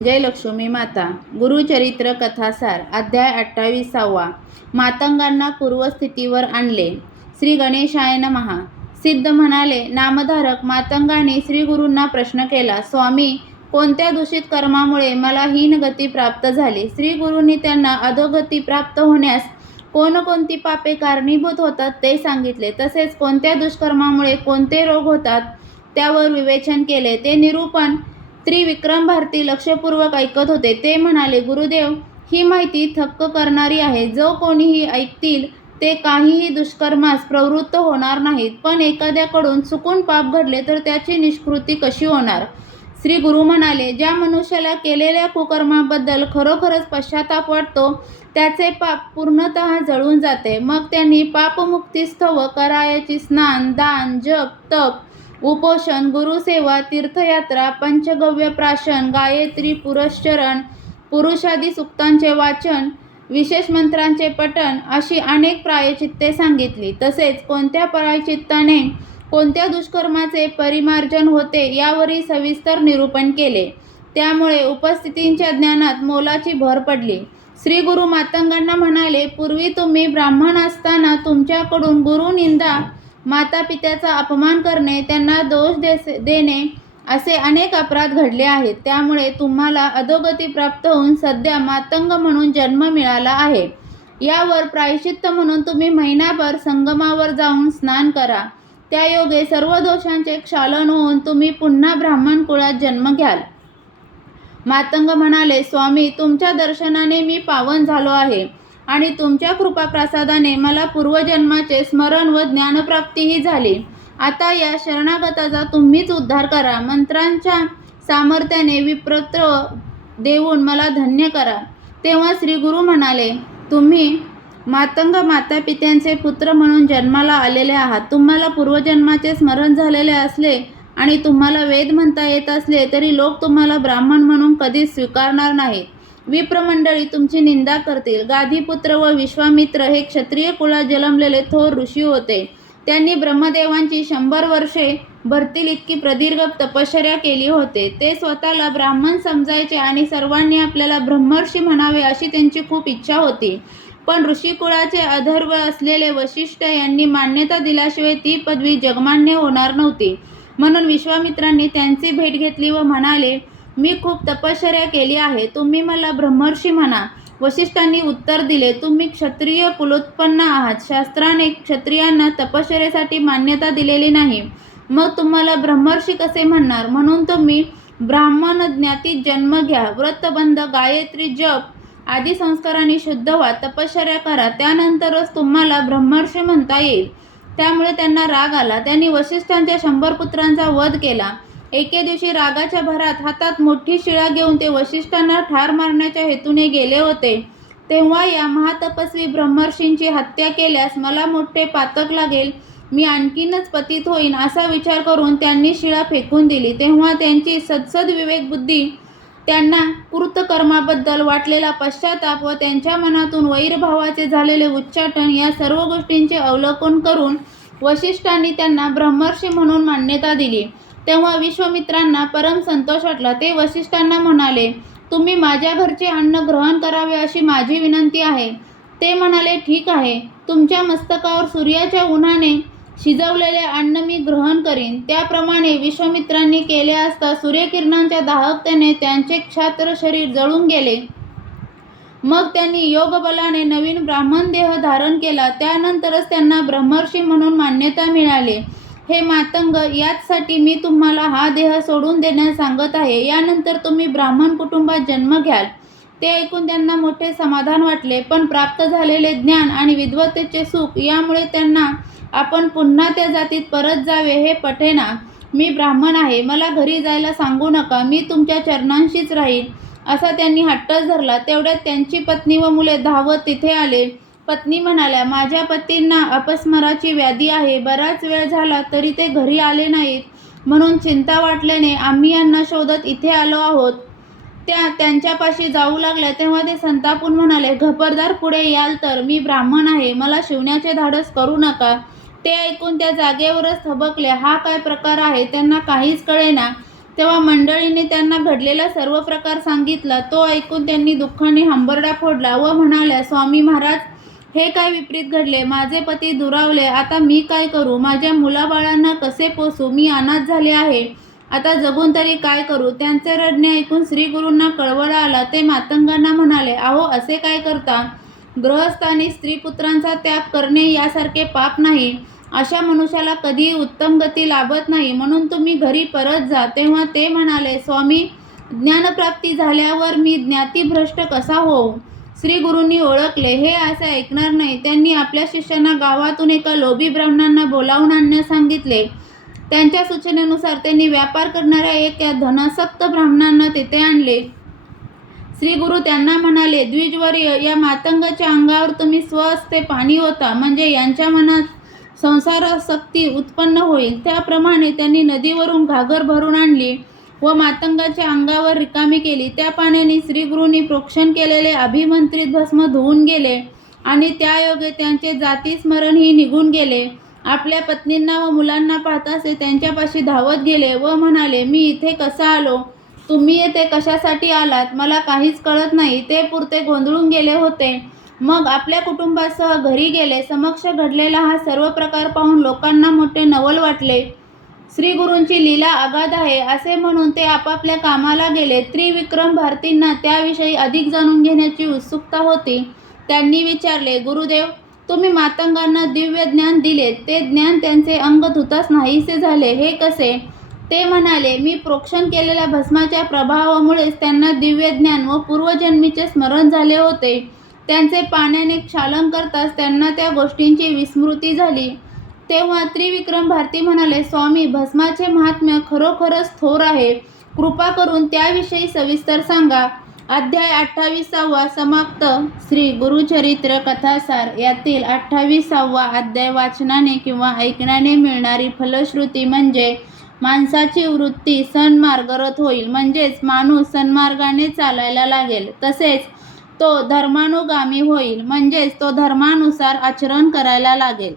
जय लक्ष्मी माता. गुरुचरित्र कथासार अध्याय 28. मातंगांना पूर्वस्थितीवर आणले. श्री गणेशाय नमः. सिद्ध म्हणाले, नामधारक मातंगांनी श्रीगुरूंना प्रश्न केला, स्वामी, कोणत्या दूषित कर्मामुळे मला हीनगती प्राप्त झाली? श्रीगुरूंनी त्यांना अधोगती प्राप्त होण्यास कोणकोणती पापे कारणीभूत होतात ते सांगितले. तसेच कोणत्या दुष्कर्मामुळे कोणते रोग होतात त्यावर विवेचन केले. ते निरूपण त्रिविक्रम भारती लक्षपूर्वक ऐकत होते. ते म्हणाले, गुरुदेव, ही माहिती थक्क करणारी आहे. जो कोणीही ऐकतील ते काहीही दुष्कर्मास प्रवृत्त होणार नाहीत. पण एखाद्याकडून चुकून पाप घडले तर त्याची निष्कृती कशी होणार? श्री गुरु म्हणाले, ज्या मनुष्याला केलेल्या कुकर्माबद्दल खरोखरच पश्चाताप वाटतो त्याचे पाप पूर्णतः जळून जाते. मग त्यांनी पापमुक्तीस्तव करायची स्नान, दान, जप, तप, उपोषण, गुरुसेवा, तीर्थयात्रा, पंचगव्य प्राशन, गायत्री, पुरश्चरण, पुरुषादी सुक्तांचे वाचन, विशेष मंत्रांचे पठण अशी अनेक प्रायचित्ते सांगितली. तसेच कोणत्या प्रायचित्ताने कोणत्या दुष्कर्माचे परिमार्जन होते यावरही सविस्तर निरूपण केले. त्यामुळे उपस्थितींच्या ज्ञानात मोलाची भर पडली. श्री गुरु मातंगांना म्हणाले, पूर्वी तुम्ही ब्राह्मण असताना तुमच्याकडून गुरुनिंदा, मातापित्याचा अपमान करणे, त्यांना दोष देणे असे अनेक अपराध घडले आहेत. त्यामुळे तुम्हाला अधोगती प्राप्त होऊन सध्या मातंग म्हणून जन्म मिळाला आहे. यावर प्रायश्चित्त म्हणून तुम्ही महिनाभर संगमावर जाऊन स्नान करा. त्यायोगे सर्व दोषांचे क्षालन होऊन तुम्ही पुन्हा ब्राह्मण कुळात जन्म घ्याल. मातंग म्हणाले, स्वामी, तुमच्या दर्शनाने मी पावन झालो आहे आणि तुमच्या कृपाप्रसादाने मला पूर्वजन्माचे स्मरण व ज्ञानप्राप्तीही झाली. आता या शरणागताचा तुम्हीच उद्धार करा. मंत्रांच्या सामर्थ्याने विप्रत्र देऊन मला धन्य करा. तेव्हा श्री गुरु म्हणाले, तुम्ही मातंग मातापित्यांचे पुत्र म्हणून जन्माला आलेले आहात. तुम्हाला पूर्वजन्माचे स्मरण झालेले असले आणि तुम्हाला वेद म्हणता येत असले तरी लोक तुम्हाला ब्राह्मण म्हणून कधीच स्वीकारणार नाहीत. विप्रमंडळी तुमची निंदा करतील. गाधीपुत्र व विश्वामित्र हे क्षत्रिय कुळात जन्मलेले थोर ऋषी होते. त्यांनी ब्रह्मदेवांची 100 वर्षे भरतील इतकी प्रदीर्घ तपश्चर्या केली होते. ते स्वतःला ब्राह्मण समजायचे आणि सर्वांनी आपल्याला ब्रह्मर्षी म्हणावे अशी त्यांची खूप इच्छा होती. पण ऋषिकुळाचे अथर्व असलेले वसिष्ठ यांनी मान्यता दिल्याशिवाय ती पदवी जगमान्य होणार नव्हती. म्हणून विश्वामित्रांनी त्यांची भेट घेतली व म्हणाले, मी खूप तपश्चर्या केली आहे. तुम्ही मला ब्रह्मर्षी म्हणा. वसिष्ठांनी उत्तर दिले, तुम्ही क्षत्रिय कुलोत्पन्न आहात. शास्त्राने क्षत्रियांना तपश्चर्येसाठी मान्यता दिलेली नाही. मग तुम्हाला ब्रह्मर्षी कसे म्हणणार? म्हणून तुम्ही ब्राह्मण ज्ञातीत जन्म घ्या. व्रतबंध, गायत्री, जप आदी संस्कारांनी शुद्ध व्हा. तपश्चर्या करा. त्यानंतरच तुम्हाला ब्रह्मर्षी म्हणता येईल. त्यामुळे त्यांना राग आला. त्यांनी वसिष्ठांच्या 100 पुत्रांचा वध केला. एके दिवशी रागाच्या भरात हातात मोठी शिळा घेऊन ते वसिष्ठांना ठार मारण्याच्या हेतूने गेले होते. तेव्हा या महातपस्वी ब्रह्मर्षींची हत्या केल्यास मला मोठे पातक लागेल, मी आणखीनच पतित होईन असा विचार करून त्यांनी शिळा फेकून दिली. तेव्हा त्यांची सद्सद विवेकबुद्धी, त्यांना कृतकर्माबद्दल वाटलेला पश्चाताप व त्यांच्या मनातून वैरभावाचे झालेले उच्चाटन या सर्व गोष्टींचे अवलोकन करून वसिष्ठांनी त्यांना ब्रह्मर्षी म्हणून मान्यता दिली. तेव्हा विश्वामित्रांना परम संतोष वाटला. ते वसिष्ठांना म्हणाले, तुम्ही माझ्या घरचे अन्न ग्रहण करावे अशी माझी विनंती आहे. ते म्हणाले, ठीक आहे. तुमच्या मस्तकावर सूर्याच्या उन्हाने शिजवलेले अन्न मी ग्रहण करीन. त्याप्रमाणे विश्वामित्रांनी केले असता सूर्यकिरणांच्या दाहकतेने त्यांचे क्षात्र शरीर जळून गेले. मग त्यांनी योगबलाने नवीन ब्राह्मण देह धारण केला. त्यानंतरच त्यांना ब्रह्मर्षी म्हणून मान्यता मिळाली. हे मातंग, याचसाठी मी तुम्हाला हा देह सोडून देण्यास सांगत आहे. यानंतर तुम्ही ब्राह्मण कुटुंबात जन्म घ्याल. ते ऐकून त्यांना मोठे समाधान वाटले. पण प्राप्त झालेले ज्ञान आणि विद्वत्तेचे सुख यामुळे त्यांना आपण पुन्हा त्या जातीत परत जावे हे पटेना. मी ब्राह्मण आहे, मला घरी जायला सांगू नका, मी तुमच्या चरणांशीच राहीन असा त्यांनी हट्टच धरला. तेवढ्यात त्यांची पत्नी व मुले धावत तिथे आले. पत्नी म्हणाल्या, माझ्या पतींना अपस्माराची व्याधी आहे. बराच वेळ झाला तरी ते घरी आले नाहीत. म्हणून चिंता वाटल्याने आम्ही यांना शोधत इथे आलो आहोत. त्या त्यांच्यापाशी जाऊ लागल्या. तेव्हा ते संतापून म्हणाले, खबरदार, पुढे याल तर मी ब्राह्मण आहे, मला शिवण्याचे धाडस करू नका. ते ऐकून त्या जागेवरच थबकले. हा काय प्रकार आहे? त्यांना काहीच कळेना. तेव्हा मंडळीने त्यांना घडलेला सर्व प्रकार सांगितला. तो ऐकून त्यांनी दुःखाने हंबरडा फोडला व म्हणाल्या, स्वामी महाराज, हे काय विपरीत घडले. माझे पती दुरावले. आता मी काय करू. माझ्या मुलाबाळांना कसे पोसू. मी अनाथ झाले आहे. आता जगून तरी काय करू. त्यांचे रडणे ऐकून श्रीगुरूंना कळवळा आला. ते मातंगांना म्हणाले, अहो, असे काय करता. गृहस्थांनी स्त्रीपुत्रांचा त्याग करणे यासारखे पाप नाही. अशा मनुष्याला कधीही उत्तम गती लाभत नाही. म्हणून तुम्ही घरी परत जा. तेव्हा ते म्हणाले, स्वामी, ज्ञानप्राप्ती झाल्यावर मी ज्ञातिभ्रष्ट कसा होऊ. श्रीगुरूंनी ओळखले, हे असे ऐकणार नाही. त्यांनी आपल्या शिष्यांना गावातून एका लोभी ब्राह्मणांना बोलावून आणण्यास सांगितले. त्यांच्या सूचनेनुसार त्यांनी व्यापार करणाऱ्या एका धनासक्त ब्राह्मणांना तेथे आणले. श्रीगुरू त्यांना म्हणाले, द्विजवर्य, या मातंगाच्या अंगावर तुम्ही स्वहस्ते पाणी होता, म्हणजे यांच्या मनात संसारासक्ती उत्पन्न होईल. त्याप्रमाणे त्यांनी नदीवरून घागर भरून आणली व मातंगाच्या अंगावर रिकामी केली. त्या पाण्याने श्रीगुरूंनी प्रोक्षण केलेले अभिमंत्रित भस्म धुवून गेले आणि त्यायोगे त्यांचे जातीस्मरणही निघून गेले. आपल्या पत्नींना व मुलांना पाहताच ते त्यांच्यापाशी धावत गेले व म्हणाले, मी इथे कसा आलो. तुम्ही येथे कशासाठी आलात. मला काहीच कळत नाही. ते पुरते गोंधळून गेले होते. मग आपल्या कुटुंबासह घरी गेले. समक्ष घडलेला हा सर्व प्रकार पाहून लोकांना मोठे नवल वाटले. श्रीगुरूंची लीला अगाध आहे असे म्हणून ते आपापल्या कामाला गेले. त्रिविक्रम भारतींना त्याविषयी अधिक जाणून घेण्याची उत्सुकता होती. त्यांनी विचारले, गुरुदेव, तुम्ही मातंगांना दिव्य ज्ञान दिले. ते ज्ञान त्यांचे अंग धुताच नाहीसे झाले. हे कसे. ते म्हणाले, मी प्रोक्षण केलेल्या भस्माच्या प्रभावामुळेच त्यांना दिव्य ज्ञान व पूर्वजन्मीचे स्मरण झाले होते. त्यांचे पाण्याने क्षालन करताच त्यांना त्या गोष्टींची विस्मृती झाली. तेव्हा त्रिविक्रम भारती म्हणाले, स्वामी, भस्माचे महात्म्य खरोखरच थोर आहे. कृपा करून त्याविषयी सविस्तर सांगा. अध्याय 28 समाप्त. श्री गुरुचरित्र कथासार यातील 28वा अध्याय वाचनाने किंवा ऐकण्याने मिळणारी फलश्रुती म्हणजे माणसाची वृत्ती सन्मार्गरत होईल, म्हणजेच माणूस सन्मार्गाने चालायला लागेल. तसेच तो धर्मानुगामी होईल, म्हणजेच तो धर्मानुसार आचरण करायला लागेल.